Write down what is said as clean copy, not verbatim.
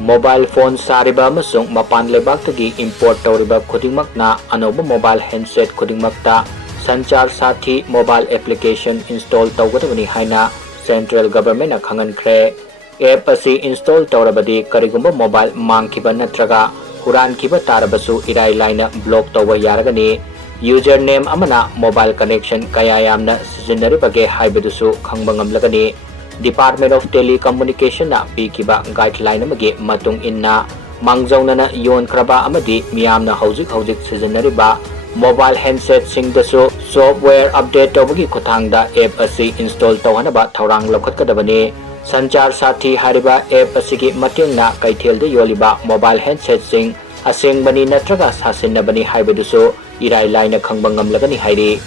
Mobile phone sariba amasung mapan lebaktagi import tawriba khudingmakna anoba mobile handset khudingmakta sanchar sathi mobile application install tawgadabani haina Central Government na khangankhre. App asi install tawrabadi karigumba mobile mangkhiba natraga Hurankhiba tarabasu Erai Laina block Touba Yaragani. Username amana mobile connection kaya yamna sijinnaribage haibadusu khangba ngamlagani. Department of Telecommunication na pikiba guideline amagi matung inna mangjawnana yonkraba amadi miyamna hauzik sijinnariba mobile handset singdasu software update tawbagi khuthangda app asi install tawhanaba thaurang lokhatkadabani. Sanchar sathi hariba app asigi matengna kaithelda yoliba mobile handset sing asengbani natraga sasinnabani haibadusu Erai Laina khangba ngamlagani hairi.